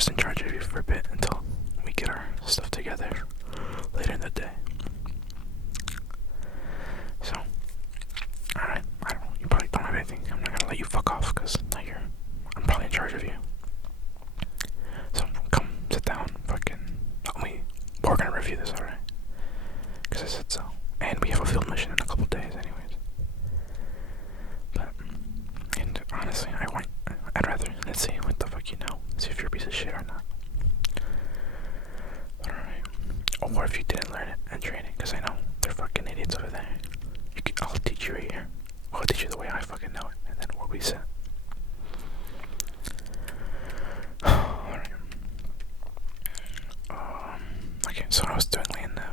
just in charge of you for a bit until we get our stuff together later in the day. So, alright, I don't know, you probably don't have anything. I'm not gonna let you fuck off, because now I'm probably in charge of you. So, come, sit down, fucking, we're gonna review this, alright? Because I said so. And we have a field mission in a couple days anyways. But, and honestly, I'd rather, let's see what the fuck you know. See if you're a piece of shit or not. But alright. Or if you didn't learn it and train it, because I know they're fucking idiots over there. I'll teach you right here. I'll teach you the way I fucking know it, and then we'll be set. Alright. Okay, so I was doing land nav.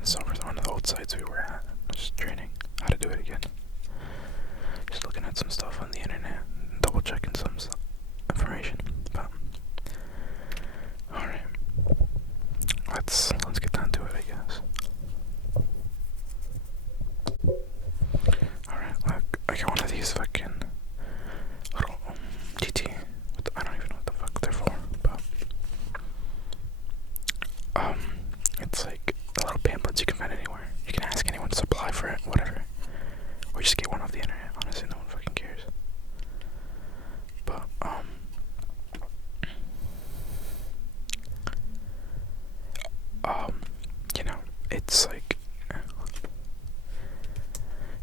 This is over one of the old sites we were at. Just training how to do it again. Just looking at some stuff on the internet, double checking some information. But alright. Let's get down to it, I guess. Alright, look, I got one of these fucking little GT. I don't even know what the fuck they're for, but it's like little pamphlets you can find anywhere. You can ask anyone to supply for it, whatever. Or just get one off the internet. Honestly, no one fucking cares. But you know, it's like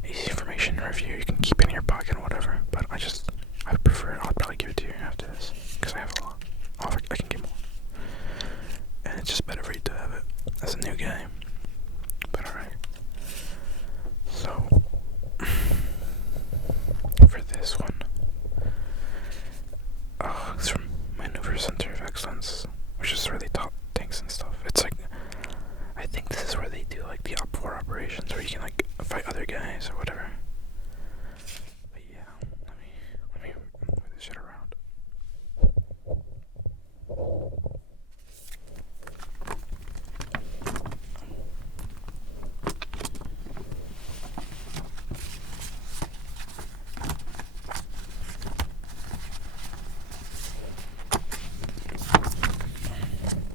easy information to review. You can keep it in your pocket or whatever. But I prefer. I'll probably give it to you after this because I have a lot. I can get more, and it's just better for you to have it as a new guy. But alright. So for this one, it's from Maneuver Center of Excellence, which is where they taught tanks and stuff. It's like, I think this is where they do like the Op 4 operations, where you can like fight other guys or whatever. But yeah, let me move this shit around.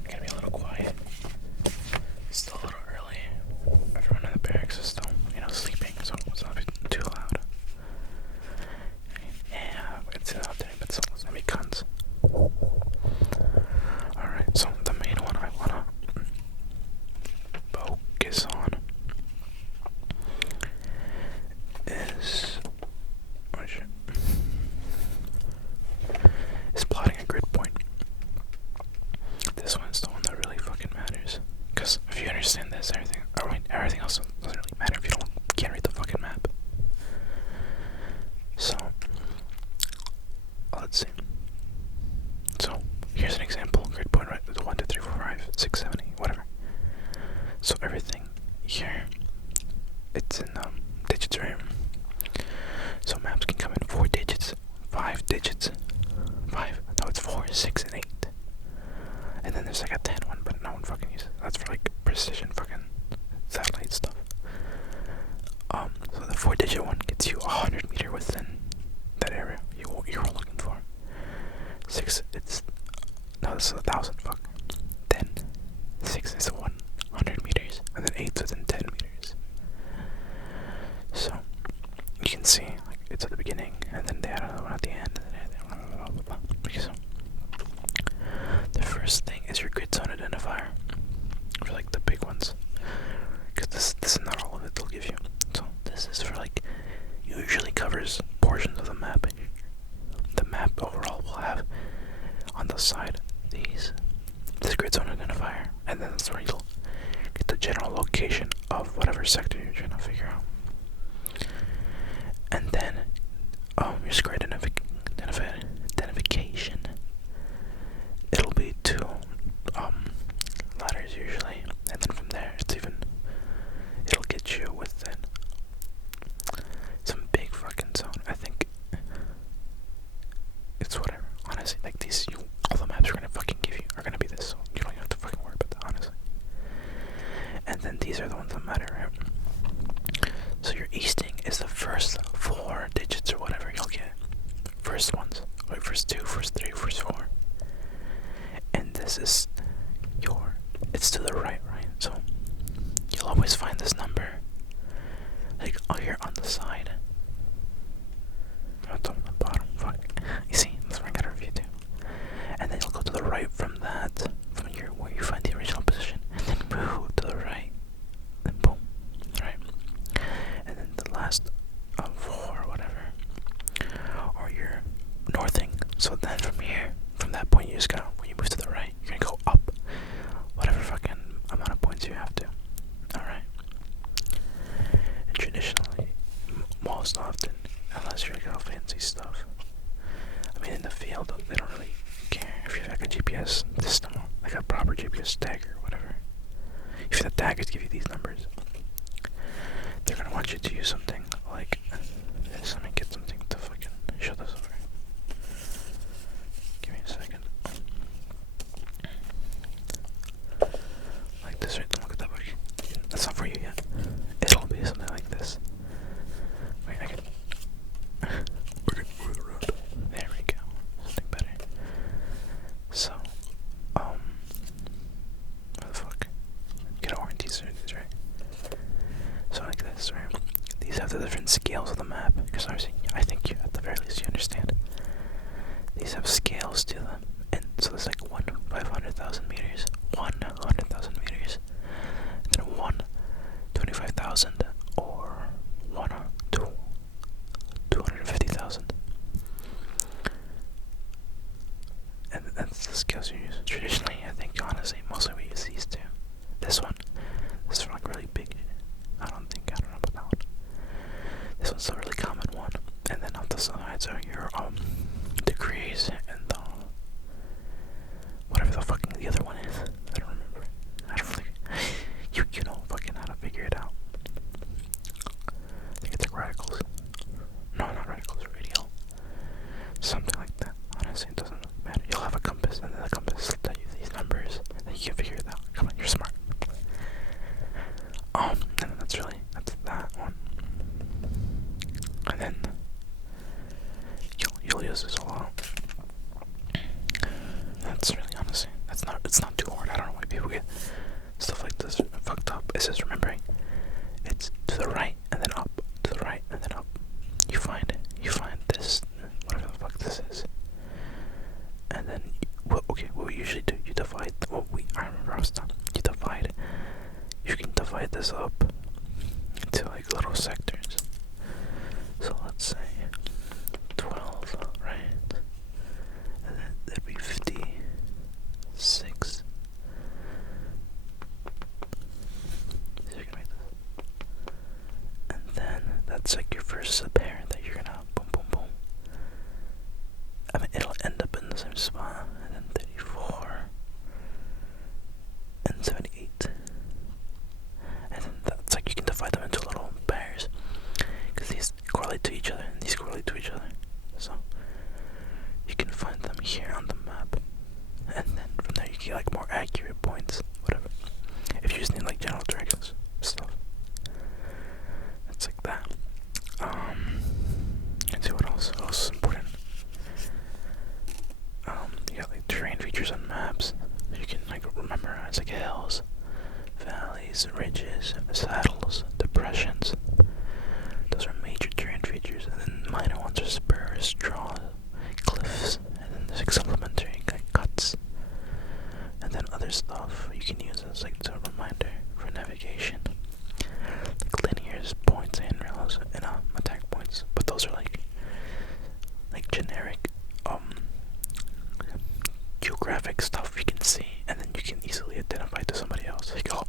Gotta be a little quiet. It's still a little early. Everyone in the barracks is still, sleeping, so it's not too loud. Yeah, it's out there, but someone's gonna be cunts. Alright, so the main one I wanna focus on is plotting a grid point. This one's the one that really fucking matters. Because if you understand this, everything else doesn't really matter if you can't read the fucking map. So, let's see. So, here's an example. Grid point, right? The 1, 2, 3, 4, 5, 6, 7, 8, whatever. So everything here, it's in digits, right? So maps can come in 4 digits, 5 digits, 5. No, it's 4, 6, and 8. And then there's like a 10 one, but no one fucking uses it. That's for like precision fucking satellite stuff. So the 4-digit one gets you 100 meter within that area you're looking for. 6, this is 1,000. Fuck. Then 6 is 100 meters, and then 8 is within 10 meters. So you can see like it's at the beginning, and then they add another one at the end, and then blah, blah, blah, blah. Okay, so the first thing is your grid zone identifier for like the big ones, because this is not all of it they'll give you. So this is for like, usually covers portions of the map, and the map overall will have on the side this grid zone identifier, and then that's where you'll get the general location of whatever sector you're trying to figure out. And then your square identification, it'll be 2 letters usually, and then from there it'll get you within some big fucking zone. I think it's whatever, honestly, like all the maps are gonna fucking give you are gonna be this, so you don't even have to fucking worry about that, honestly. And then these are the ones that matter, right? So your easting is the first 4 digits or whatever you'll get. First ones, like first 2, first 3, first 4. this is it's to the right, right? So you'll always find this number, like here on the side. Not on the bottom, fuck. You see, that's where I got a review too. And then you'll go to the right from that, from where you find the original position, and then move to the right, then boom, right? And then the last of 4 or whatever, or you're northing. So then from here, from that point, you just go, when you move to the right, you're gonna go up, whatever fucking amount of points you have to. Alright? And traditionally, most often, unless you're like all fancy stuff, I mean, in the field, they don't really care if you have like a GPS system, like a proper GPS tag or whatever. If the taggers give you these numbers, they're gonna want you to use something like this. Let me get something to fucking show this over. Give me a second. Like this, right? Don't look at that bug. That's not for you yet. It'll be something like this. Wait, I can. We're gonna move around. There we go. Something better. So, what the fuck? Get warranties or these, right? So like this, right? These have the different scales of the map, because obviously, I think you, at the very least, you understand. These have scales to them, and so there's like 1 500,000 meters, 100,000 meters, and then 1 25,000, or 1 to 250,000. And that's the scales you use. Traditionally, I think, honestly, mostly we use these two. This one, this is for like really big. I don't know about that one. This one's a really common one. And then on the sides are your degrees and the whatever the fucking the other one is. I don't remember. I don't think you know fucking how to figure it out. I think it's like radicals. No, not radicals, radial. Something like that. Honestly, it doesn't matter. You'll have a compass, and then the compass will tell you these numbers, and then you can figure it out. Come on, you're smart. And then that's that one. And then you'll use this a lot. That's really, honestly, it's not too hard. I don't know why people get stuff like this fucked up. It's just remembering it's to the right and then up, to the right and then up. You find this, whatever the fuck this is. And then what we usually do, you divide I remember I was done. You can divide this up into like little sectors. So let's say 12, right? And then that'd be 56. So you can make this. And then that's like your first pair that you're gonna boom, boom, boom. I mean, it'll end up in the same spot. And then 34 and 78. And then that's like you can divide them into little pairs, because these correlate to each other and these correlate to each other. So you can find them here on the map, and then from there you get like more accurate points, whatever. If you just need like general directions stuff, it's like that. Let's see what else is important. You got like terrain features on maps. You can like memorize like hills, valleys, ridges, saddles, depressions. Those are major terrain features, and then minor ones are spurs, draws, cliffs, and then there's like supplementary like cuts, and then other stuff you can use as like a reminder for navigation, like linears, points, handrails, and attack points. But those are like generic geographic stuff you can see, and then you can easily identify to somebody else. Like, oh,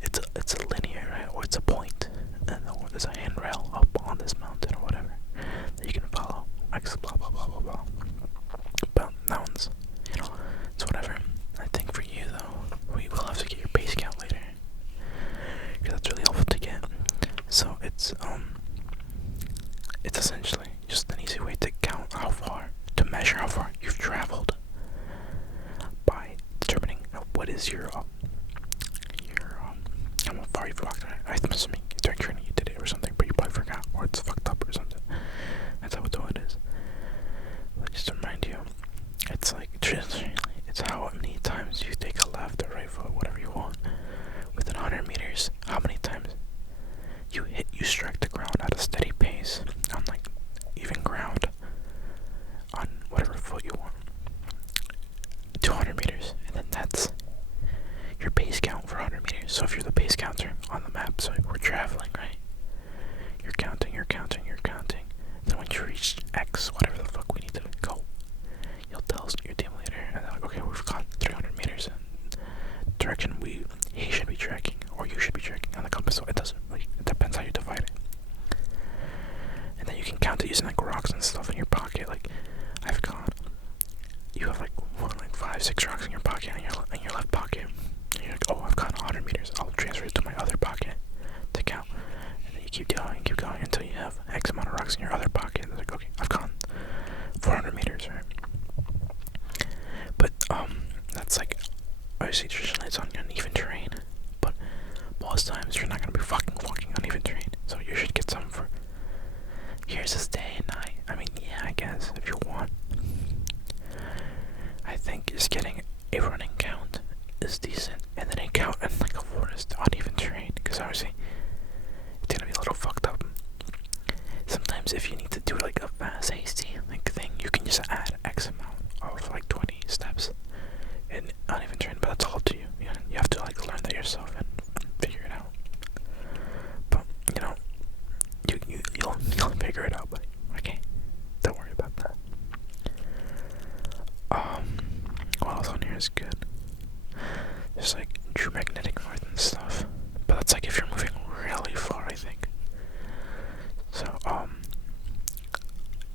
it's a linear, right? Or it's a point, and or there's a handrail up on this mountain or whatever that you can follow. Like blah blah blah blah blah. But that one's, it's whatever. I think for you though, we will have to get your base count later, because that's really helpful to get. So it's essentially just an easy way to count how far, to measure how far you've traveled by determining what is your how far you've walked. I'm assuming during training you did it or something, but you probably forgot, or it's fucked up or something. That's how it is. But just to remind you, it's like traditionally, it's how many times So if you're the pace counter on the map, so we're traveling, right? You're counting, you're counting, you're counting. Then once you reach X, whatever the fuck we need to go, you'll tell your team leader, and they're like, okay, we've got 300 meters in direction he should be tracking, or you should be tracking on the compass. So it doesn't really, it depends how you divide it. And then you can count it using like rocks and stuff in your pocket. Like I've got, you have like 5, 6 rocks in your pocket, in your left pocket. And you're like, oh, I've got 100 meters. I'll transfer it to my other pocket to count. And then you keep going until you have X amount of rocks in your other pocket. It's like, okay, I've gone 400 meters, right? But that's like, obviously traditionally it's on uneven terrain, but most times you're not gonna be fucking walking uneven terrain. So you should get some for, here's this day and night. I mean, yeah, I guess if you want. I think just getting a running count is decent, and then a count in like a forest uneven terrain, because obviously it's gonna be a little fucked up. Sometimes if you need to do like a fast, hasty like thing, you can just add X amount of like 20 steps in uneven terrain, but that's all up to you. You have to like learn that yourself and figure it out. But you know, you'll figure it out, buddy. Okay, don't worry about that. What else on here is good? There's like true magnetic north and stuff, but that's like if you're moving really far, I think. So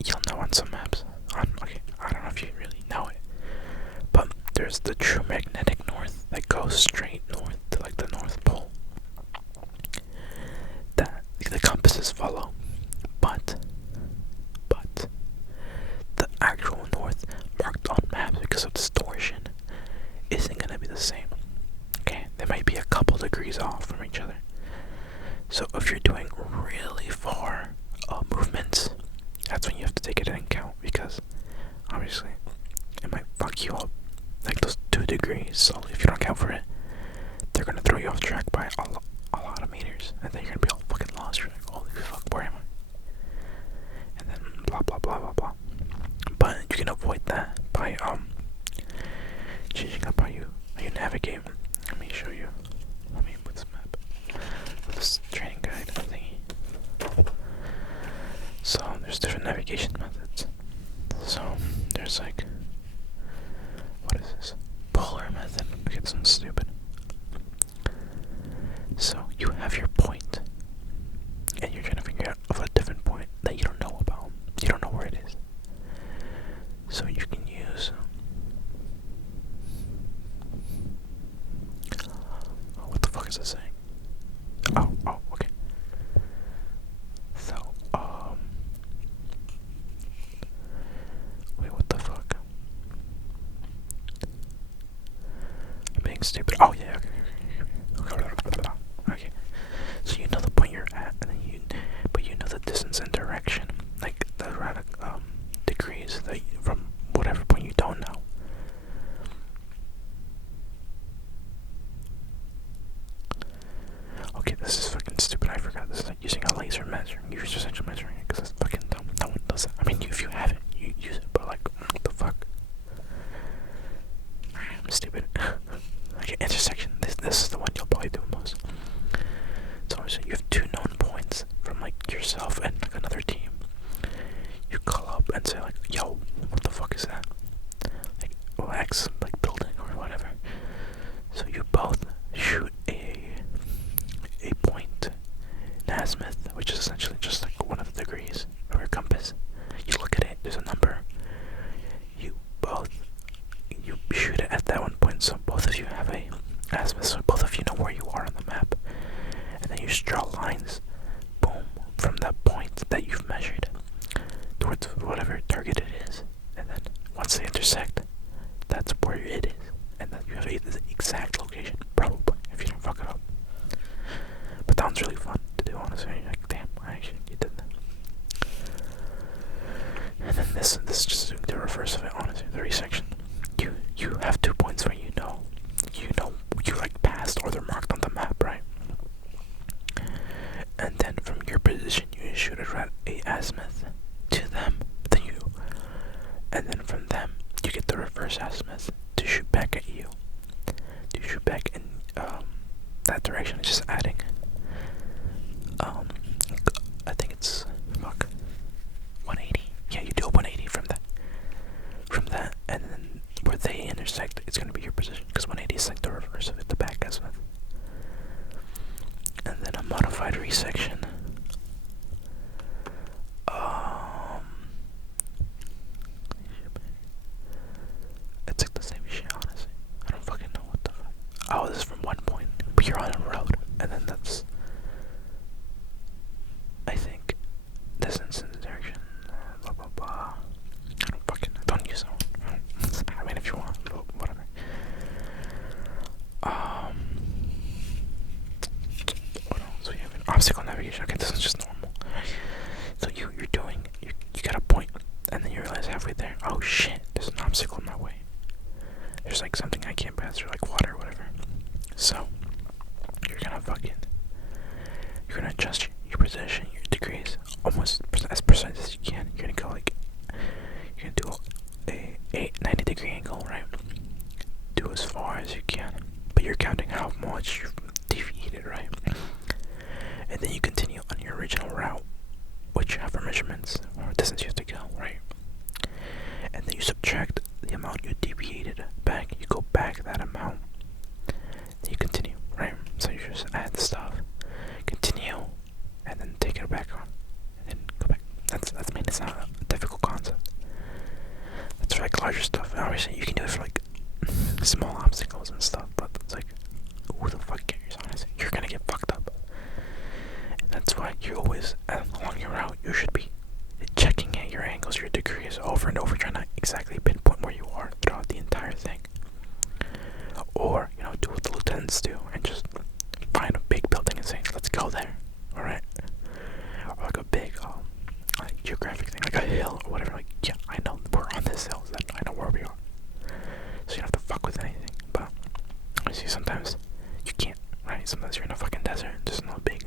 you'll know on some maps. Okay, I don't know if you really know it, but there's the true magnetic north that goes straight north to like the North Pole. That the compasses follow, but the actual north marked on maps because of distortion isn't gonna be the same. Okay, they might be a couple degrees off from each other. So if you're doing really far movements, that's when you have to take it into account, because obviously it might fuck you up like those 2 degrees. So if you don't account for it, they're gonna throw you off track by a lot of meters, and then you're gonna be all fucking lost. You're like, holy fuck, where am I? And then blah blah blah blah blah. But you can avoid that by changing up how you navigate. Let me show you. Let me put this map with this training guide thingy. So there's different navigation methods. So there's like, what is this? Polar method. Okay, this one's stupid. So you have your point, and you're trying to figure out of a different point that you don't know about. You don't know where it is. So you can use, what the fuck is it saying? Oh, okay. So, wait, what the fuck? I'm being stupid. Oh yeah, okay. Okay. So you know the point you're at, and then but you know the distance and direction, like the degrees that from whatever point you don't know. Okay, this is fucking stupid. I forgot. This is like using a laser measuring. You're just actually measuring it, because it's fucking dumb. No one does that. I mean, if you have it, you use it, but like, what the fuck? I'm stupid. Okay, intersection. This is the one you'll probably do most. So you have 2 known points from like yourself and like another team. You call up and say like, yo, what the fuck is that? Like, X, like building or whatever. So you both shoot a point in azimuth, which is essentially just like one of the degrees of your compass. You look at it, there's a number. You shoot it at that one point. So just adding, I think it's, fuck, 180. Yeah, you do a 180 from that, and then where they intersect, it's gonna be your position, because 180 is like the reverse of it, the back azimuth. And then a modified resection. It's like the same shit, honestly. I don't fucking know what the fuck. Oh, this is from one point, but you're on a road, and then that's, I think, distance in the direction, blah blah blah. I don't use that one. I mean, if you want, but whatever. What else we have? Obstacle navigation. Okay, this is just normal. So you got a point, and then you realize halfway there, oh shit, there's an obstacle in my way. There's like something I can't pass through, like water or whatever. So you're gonna adjust your position, your degrees, almost as precise as you can. You're gonna do a 90-degree angle, right? Do as far as you can, but you're counting how much you've deviated, right? And then you continue on your original route, which you have for measurements or distance you have to go, right? And then you subtract the amount you deviated back. You go back that amount. Then you continue, right? So you just add stuff, continue, and then take it back on, and then go back. That's I mean, it's not a difficult concept. That's for like larger stuff. Obviously, you can do it for like small obstacles and stuff, but it's like, who the fuck cares? Honestly, you're gonna get fucked up. And that's why you always, along your route, you should be checking at your angles, your degrees over and over, trying to exactly pinpoint where you are throughout the entire thing. Or, do what the lieutenants do and just find a big building and say, let's go there, alright? Or like a big, like geographic thing, like a hill or whatever, like, yeah, I know we're on this hill, so I know where we are. So you don't have to fuck with anything, but, you see, sometimes you can't, right? Sometimes you're in a fucking desert, there's no big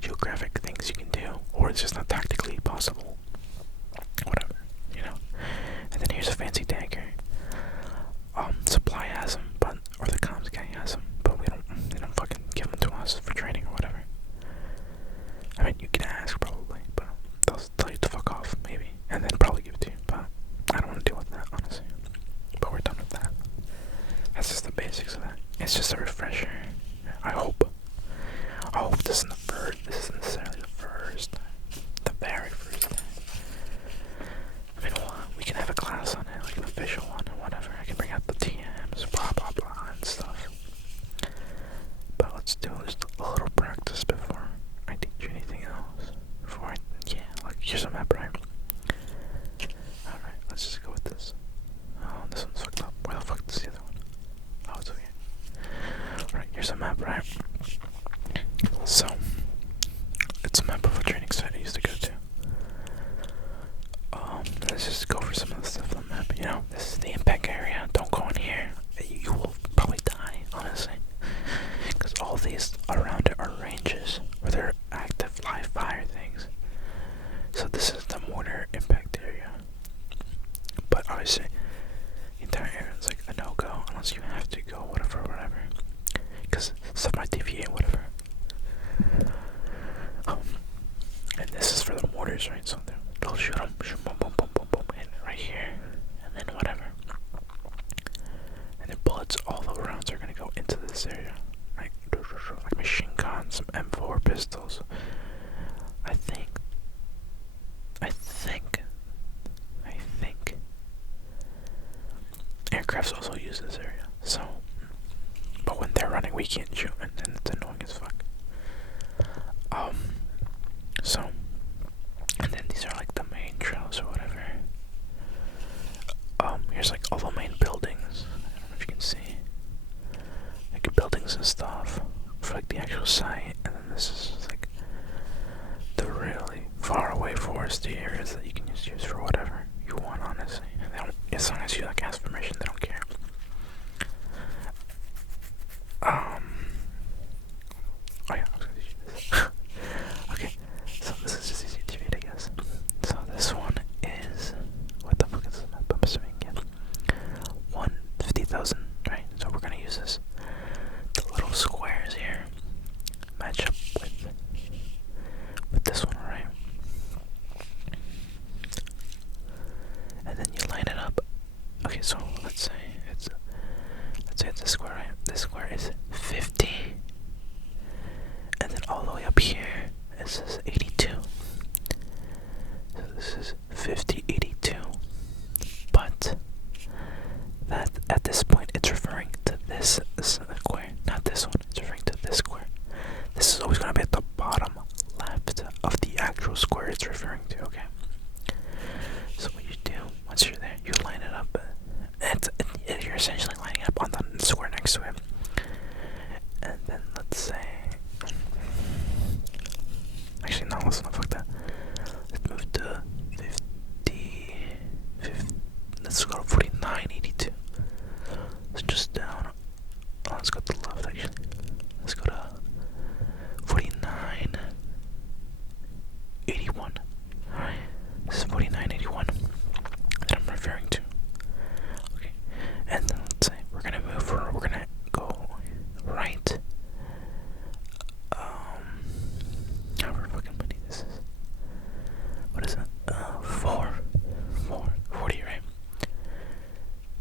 geographic things you can do, or it's just not tactically possible. Whatever, And then here's a fancy tanker. Supply has them, or the comms guy has them, but they don't fucking give them to us for training or whatever. I mean, you can ask probably, but they'll tell you to fuck off, maybe, and then probably give it to you, but I don't want to deal with that, honestly. But we're done with that. That's just the basics of that. It's just a refresher. I hope this isn't necessarily the very first. I mean, we can have a class on it, like an official one or whatever. I can bring out the TMs, blah blah blah and stuff. But let's do just a little practice before I teach you anything else. Here's a map, right? Alright, let's just go with this. Oh, this one's fucked up. Where the fuck is the other one? Oh, it's over here. Alright, here's a map, right? So, it's a map of a training site I used to go to. Let's just go over some of the stuff on the map. This is the impact area. Don't go in here. You will probably die, honestly. Because all these around it are ranges where they're active live fire things. So this is the mortar impact area. But obviously, the entire area is like a no-go unless you have to go, whatever. Because stuff might deviate, whatever. And this is for the mortars, right? So they'll shoot them, boom, boom, boom, boom, boom, hit it right here, and then whatever. And then bullets, all the rounds are gonna go into this area, right? Like machine guns, some M4 pistols. I think. Aircrafts also use this area, so. But when they're running, we can't shoot, and then it's annoying as fuck. And then these are like the main trails or whatever. Here's like all the main buildings. I don't know if you can see. Like buildings and stuff for like the actual site, and then this is like the really far away foresty areas that you can just use for whatever you want, honestly. And they don't, as long as you like ask permission, they don't care. Oh yeah, I was gonna do this. Okay, so this is just easy to read, I guess. So this one is, what the fuck is this map? I'm assuming, yeah. 150,000, right? So we're gonna use this. The little squares here. let's say it's a square, right? This square is 50. And then all the way up here, it says 82. So this is 50, 82. But that at this point, it's referring to this square, not this one. It's referring to this square. This is always going to be at the bottom left of the actual square it's referring to, okay? So what you do, once you're there, you line it up. You're essentially lining up on the square next to it. And then let's say... Actually, no, let's not fuck that. Let's move to 50... let's go to 49.82. Let's just down. Oh, let's go to the left, actually. Let's go to 49.81. Alright, this is 49.81 that I'm referring to. Okay, and then let's say we're gonna go right. However fucking many this is. What is it? 40, right?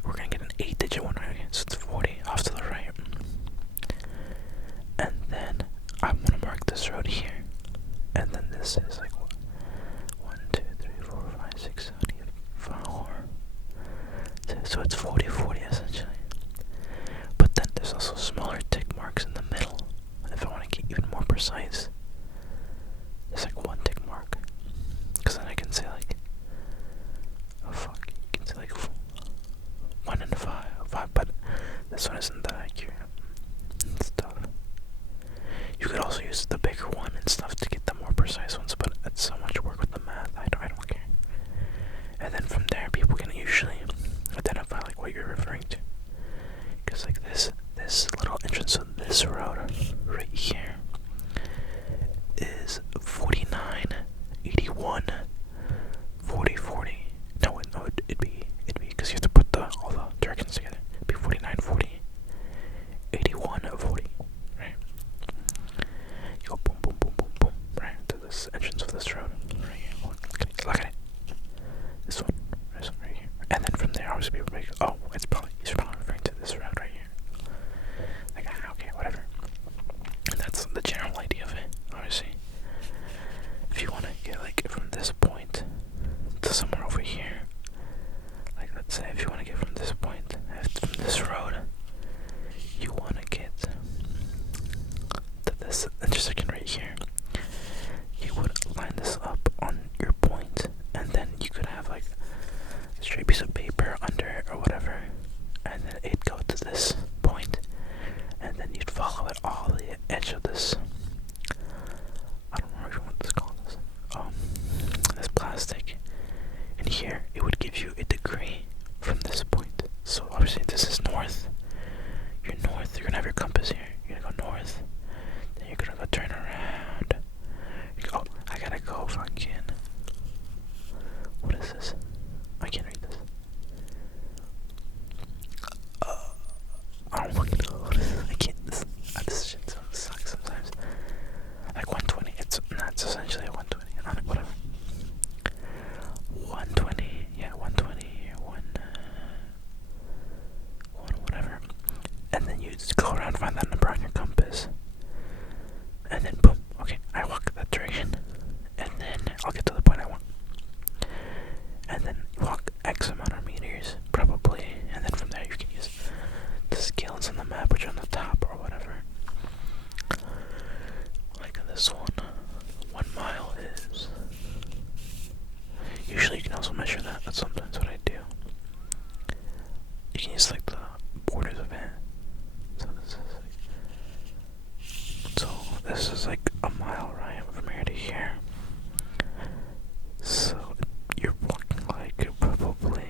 We're gonna get an 8-digit one, right? Okay, so it's 40 off to the right. And then I'm gonna mark this road here. And then this is like 1, 2, 3, 4, 5, 6, 7, 8, 4. So it's 40, 40 essentially. But then there's also smaller tick marks in the middle. If I want to get even more precise, there's like 1 tick mark. Because then I can say like, oh fuck, you can say like 1 and 5, but this one isn't that accurate. It's tough. You could also use the bigger one and stuff to get the more precise ones, but it's so much work with the math, I don't care. And then from there, people can usually identify like what you're referring to. Because like this little entrance of this road right here is 49.81, 40.40. No, it'd be because you have to put all the directions together. It'd be 49.40, 81.40, right? You go boom, boom, boom, boom, boom, right to this entrance of this road right here. Look at it. This one right here. And then from there, obviously people make, oh, he's probably referring to this road right here. Like, okay, whatever. And that's the general idea of it, obviously. If you want to get like from this point to somewhere over here, like let's say if you want to get from this point, from this road, you want to get to this intersection right here, you would line this up on your point, and then you could have like a straight piece of paper under it or whatever, and then it'd go to this point, and then you'd follow it all the edge of this, I don't know what this called, this plastic, and here it would give you a degree from this point. So obviously this is north. You're gonna have your compass here. You're gonna go north, then you're gonna go turn around. Oh, I gotta go fucking. What is this? I can't read this. I don't fucking know what is this. I can't. This shit sucks sometimes. Like 120. It's essentially a 120. Whatever. 120. Yeah, 120 or one whatever. And then you just go around, find that number on your compass, and then boom. Okay, I walk that direction, and then I'll get to the point I want. And then walk X amount of meters, probably, and then from there you can use the scales on the map, which are on the top or whatever. Like this one, 1 mile is. Usually you can also measure that. That's sometimes what I do. You can use like the borders of it. So this is like a mile, right, from here to here. So you're walking like probably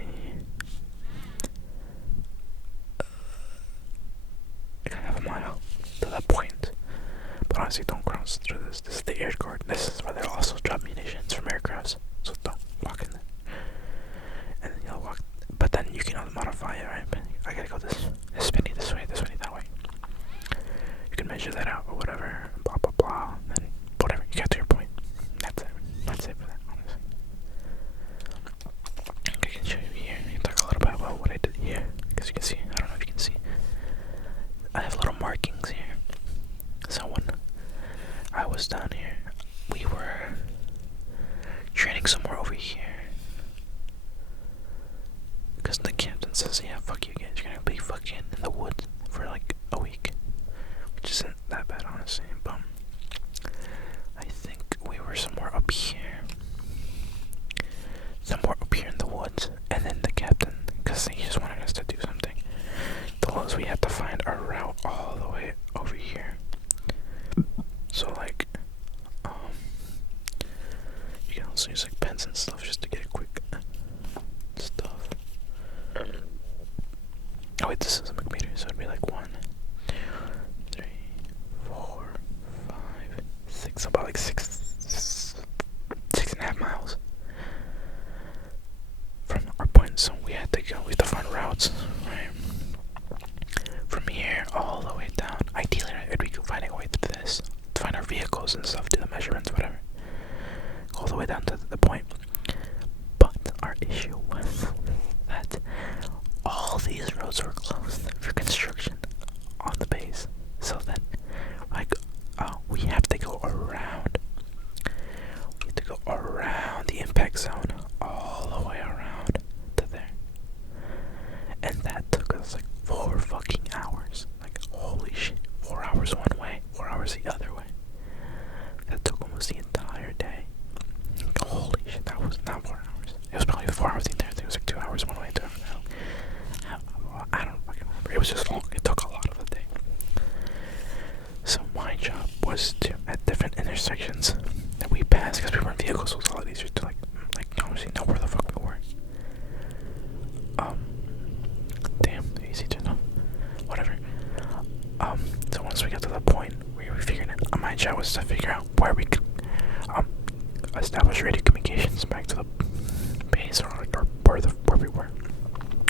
half a mile to that point. But honestly, don't cross through this. This is the air guard. This is where they'll also drop munitions from aircrafts. So don't walk in there. And then you'll walk. But then you can modify it, right? I gotta go this spinny this way, that way. You can measure that out or whatever, blah blah blah, and whatever, you get to your point. That's it for that, honestly. I can show you here. I can talk a little bit about what I did here, because you can see, I don't know if you can see, was down here, we were training somewhere over here. Because the captain says, yeah, fuck you guys, you're gonna be fucking in the woods for like a week. Which isn't that bad, honestly, but I think we were somewhere up here. Somewhere up here in the woods, and then the captain, because he just wanted us to do something, told us we had to find our route all the way over here. So like, you can also use like pens and stuff just to get a quick stuff. Oh wait, this is a McMeter, so it'd be like 1, 2, 3, 4, 5, 6, about like 6.5 miles from our point. So we had to find routes, right? From here all the way down. Ideally, we could find a way to this, to find our vehicles and stuff, do the measurements, whatever. All the way down to the point. But our issue was that all these roads were closed for construction on the base. So then, like, we have to go around. We have to go around the impact zone, all the way around to there. And that took us like 4 fucking hours. Like, holy shit. 4 hours one way, 4 hours the other way. That took almost the entire day. Holy shit, that was not 4 hours. It was probably 4 hours the entire thing. It was like 2 hours one way, 2 hours. I don't fucking remember. It was just long. It took a lot of the day. So my job was to, at different intersections that we passed, because we were in vehicles, so it was a lot easier to like honestly know where the fuck we were. Damn, easy to know. Whatever. So once we got to the point where we figured it, my job was to figure out where we could establish radio communications back to the base or where we were,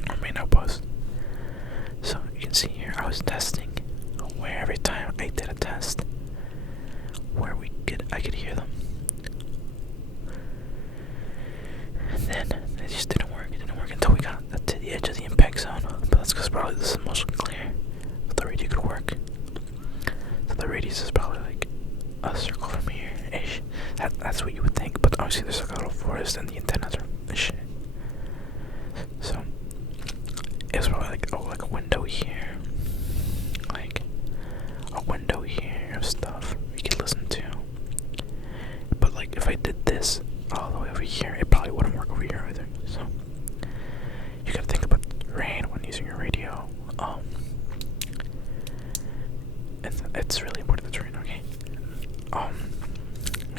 our main outpost. So you can see here, I was testing where every time I did a test, where I could hear them. And then it just didn't work. It didn't work until we got to the edge of the impact zone. But that's because probably this is most clear. But the radio could work. So the radius is probably like a circle from here-ish. That's what you would think. But obviously there's like a little forest and the antennas are shit. So it was probably like a window here. Like a window here of stuff we could listen to. But like if I did this all the way over here, it probably wouldn't work over here either. So you gotta think about rain when using your radio. It's really important the terrain, okay?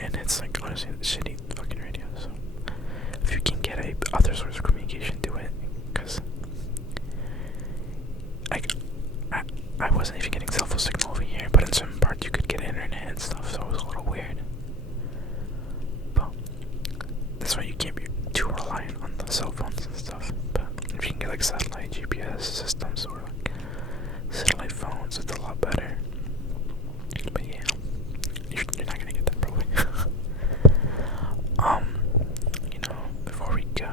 And it's like honestly shitty fucking radio. So if you can get a other source of communication, do it. Cause like I wasn't even getting cell phone signal over here, but in some parts you could get internet and stuff, so it was a little weird. But that's why you can't be too reliant on the cell phones and stuff. But if you can get like satellite GPS systems or like satellite phones, it's a lot better. But yeah, you're not gonna get that probably. Before we go,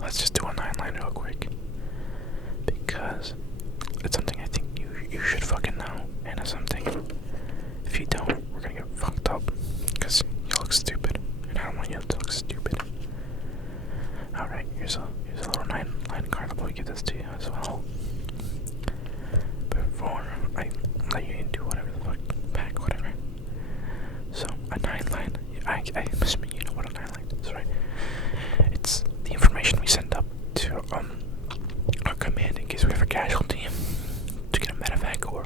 let's just do a 9-line real quick, because it's something I think you should fucking know, and it's something, if you don't, we're gonna get fucked up, because you look stupid, and I don't want you to look stupid. Alright, here's a little 9-line card. I'll probably give this to you as well. Before I let you do whatever the fuck, pack whatever. So, a 9-line, I assume you know what a 9-line is, right? It's the information we send up to our command in case we have a casualty, to get a medevac or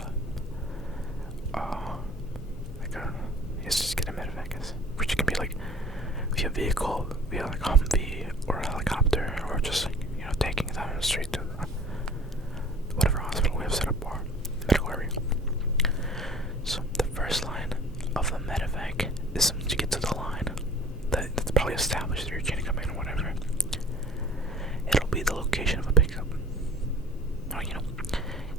just get a medevac, which can be like via vehicle, via like Humvee or a helicopter, or just like, taking them straight to whatever hospital we have set up or medical area. So the first line of the medevac is to get to the line that's probably established through your chain of command or whatever. It'll be the location of a pickup.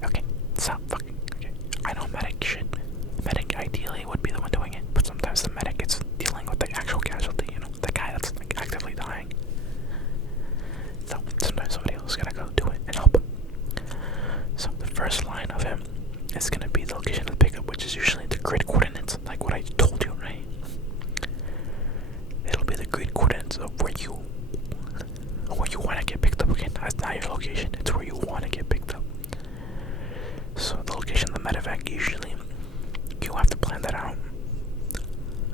Okay, stop fucking. Okay, I know medic ideally would be the one doing it, but sometimes the medic is dealing with the actual casualty, the guy that's like actively dying. So sometimes somebody else is gonna go do it and help him. So the first line of him is gonna be the location of the pickup, which is usually the grid coordinates, like what I told you, right? It'll be the grid coordinates of where you want to get picked up. Again, that's not your location. It's where you want to get picked up. So the location of the medevac, usually you have to plan that out,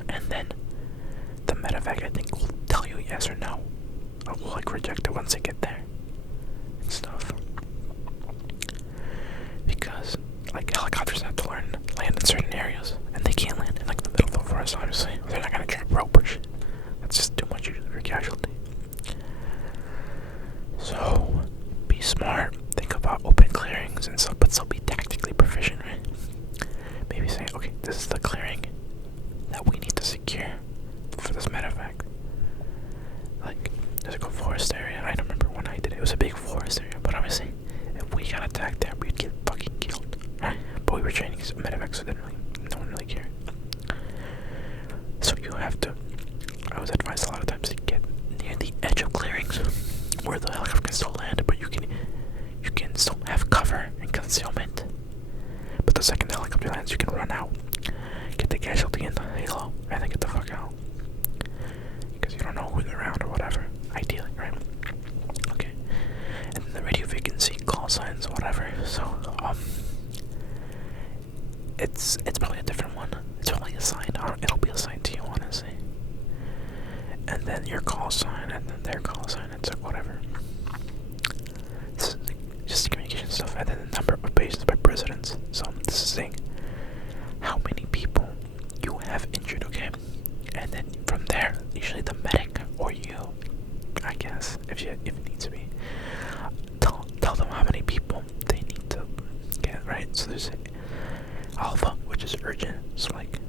and then the medevac, I think, will tell you yes or no. Or will like reject it once they get there and stuff. Because like helicopters have to learn land in certain areas, and they can't land in like the middle of the forest. Obviously, they're not gonna drop rope or shit. That's just too much usually for casualty. So be smart. Think about open clearings and stuff, but still be tactically proficient, right? Maybe say, okay, this is the clearing that we need to secure for this medevac. Like, there's like a forest area. I don't remember when I did it. It was a big forest area, but obviously, if we got attacked there, we'd get fucking killed. Right? But we were training medevacs, so no one really cared. So you have to, I was advised a lot of times to get near the edge of clearings where the helicopter can still land, but you can still have cover and concealment. But the second the helicopter lands, you can run out, get the casualty in the halo, and then get the fuck out. Because you don't know who's around or whatever. Ideally, right? Okay. And then the radio vacancy, call signs, whatever. So, it's probably a different one. It's probably assigned. It'll be assigned to you, honestly. And then your call sign, and then their call sign. It's like whatever. It's just communication stuff. And then the number of patients by presidents. So this is saying how many people you have injured, okay? And then from there, usually the medic or you, I guess, if it needs to be, tell them how many people they need to get, right? So there's Alpha, which is urgent. So like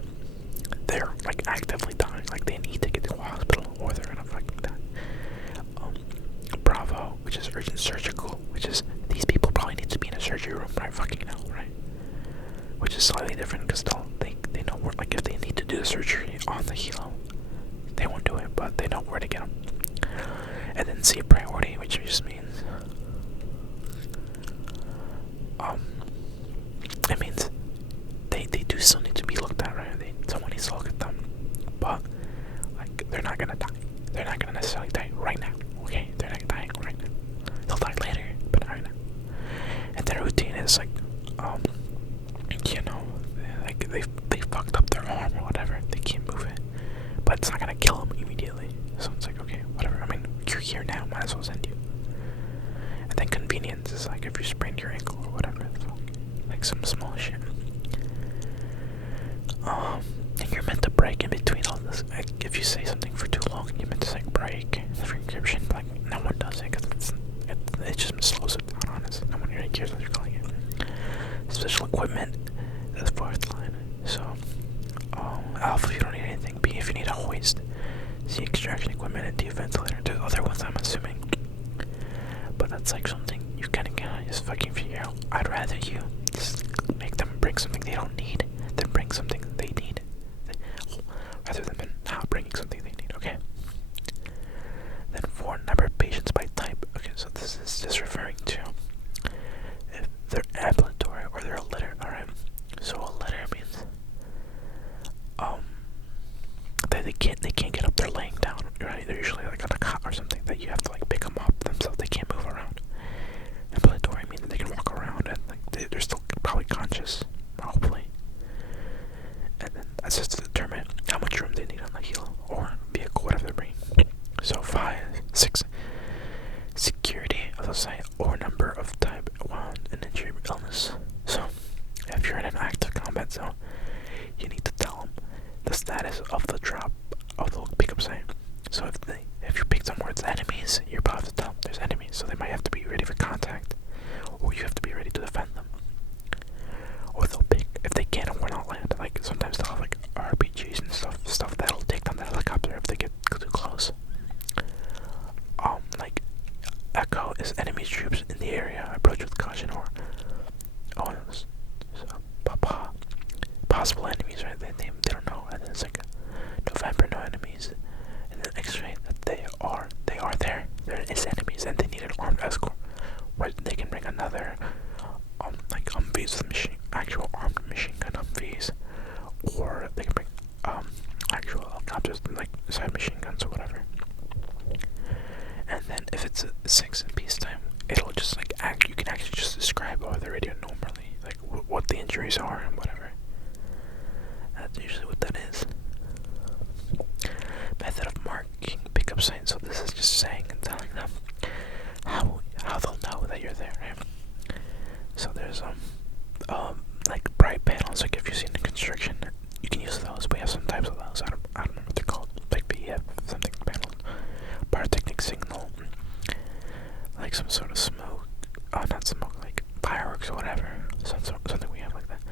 they're like actively dying, like they need to get to the hospital or they're gonna fucking die. Bravo, which is urgent surgical, which is these people probably need to be in a surgery room right fucking now, right? Which is slightly different because they know where, like if they need to do the surgery on the helo, they won't do it, but they know where to get them. And then C priority, which just means it means they do still need to be looked at, right? Someone needs to look at them, but like they're not gonna die. They're not gonna necessarily die right now. Okay, they're not dying right now. They'll die later, but not right now. And their routine is like, you know, like they fucked up their arm or whatever. They can't move it, but it's not gonna kill them immediately. So it's like, okay, whatever. I mean, you're here now. Might as well send you. And then convenience is like if you sprained your ankle or whatever, like some small shit. And you're meant to break in between all this. Like, if you say something for too long, you're meant to say break for encryption. Like, no one does it because it just slows it down, honestly. No one really cares what you're calling it. Special equipment, the fourth line. So, Alpha, if you don't need anything. B, if you need a hoist. C, extraction equipment, and D, ventilator. There's other ones, I'm assuming. But that's like something you kind of just fucking figure out. I'd rather you just make them bring something they don't need than bring something they need. Rather than not bringing something they need, okay? Then 4, number of patients by type. Okay, so this is just referring to if they're ambulatory or they're a litter, alright? So a litter means they can't get up, they're laying down, right? They're usually like on a cot or something that you have to like pick them up themselves, they can't move around. Ambulatory means that they can walk around and like they're still probably conscious, hopefully. And then that's just to determine how much room they need on the helo or vehicle, whatever they're bringing. So 5, 6, security of the site or number of type 1 an injury or illness. So if you're in an active combat zone, you need to tell them the status of the drop of the pickup site. So if you pick somewhere it's enemies, you're about to tell them there's enemies, so they might have to be ready for contact, or you have to be ready to defend them. Or they'll pick, if they can or not land, like sometimes they'll have like RPGs and stuff that'll take down the helicopter if they get too close. Like Echo is enemy troops in the area, approach with caution, or possible enemies, right? They don't know, and then it's like November, no enemies, and then X-ray that they are there. There is enemies, and they need an armed escort, where they can bring another like Humvees with actual armed machine gun Humvees, or they can bring just like side machine guns or whatever. And then if it's a 6 in peacetime, it'll just like you can actually just describe over the radio normally, like what the injuries are and whatever. That's usually what that is. Method of marking pickup signs. So this is just saying and telling them how they'll know that you're there. Right? So there's like bright panels. Like if you've seen the construction, you can use those. We have some types of those. I don't remember what they're called. Like BF something panels. Pyrotechnic signal. Like some sort of smoke. Oh, not smoke. Like fireworks or whatever. Something we have like that.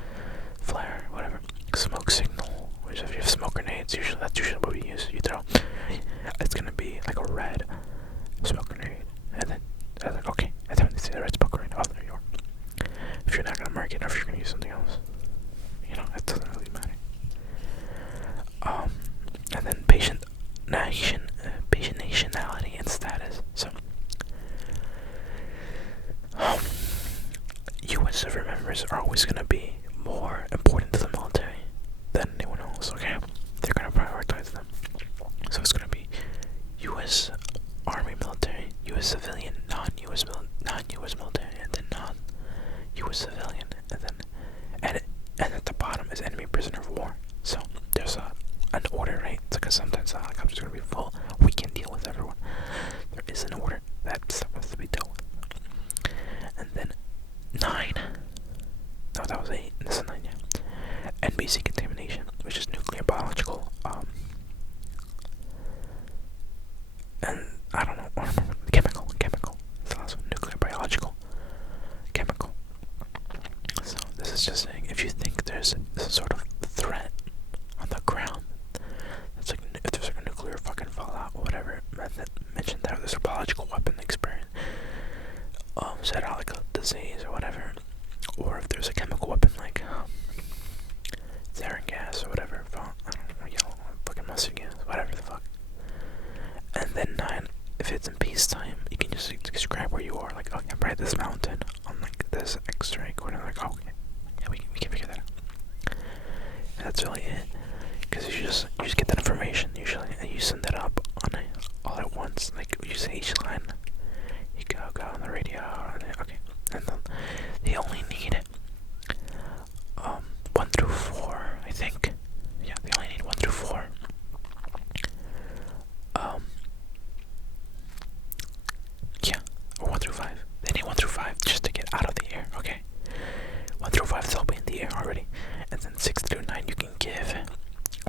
Flare, whatever. Smoke signal. Which if you have smoke grenades, that's usually what we use. You throw. It's gonna be like a red smoke grenade, and then I was like, okay. And then when they see the red smoke grenade, oh, there you are. If you're not gonna mark it, or if you're gonna use something else, it doesn't really matter. And then patient nationality and status. So, U.S. service members are always gonna be more important to the military than anyone else. Okay, they're gonna prioritize them. So it's gonna be U.S. Army military, U.S. civilian, non-U.S. military, and then non-U.S. civilian, and then and at the bottom is enemy prisoner of war. So there's an order, right? It's because sometimes the helicopter's gonna be full. We can't deal with everyone. There is an order that stuff has to be dealt with. And then 9. No, that was 8. This is 9. Yeah. NBC contamination, which is nuclear, biological, and I don't remember. Chemical. It's the last one. Nuclear, biological, chemical. So this is just saying, if you think there's some sort of threat on the ground, it's like if there's like a nuclear fucking fallout or whatever, mentioned that there's a biological weapon experience, set out like a disease or whatever, or if there's a chemical weapon like sarin gas or whatever, I don't know, yellow fucking mustard gas, whatever the fuck. And then 9, if it's in peacetime, you can just describe where you are. Like, okay, I'm right at this mountain on like this X-ray corner. Like, okay, yeah, we can figure that out. And that's really it. Because you just get that information usually, and you send that up on all at once. Like you say each line, you go on the radio, and then, okay, and then they only need 1 through 4, I think. Yeah, they only need 1 through 4. Yeah, or 1 through 5. They need 1 through 5 just to get out of the air, okay? 1 through 5 they'll be in the air already. And then 6 through 9 you can give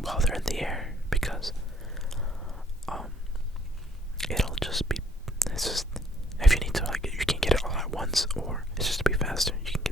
while they're in the air, because it'll just be, it's just, if you need to, like, you can get it all at once, or it's just to be faster, you can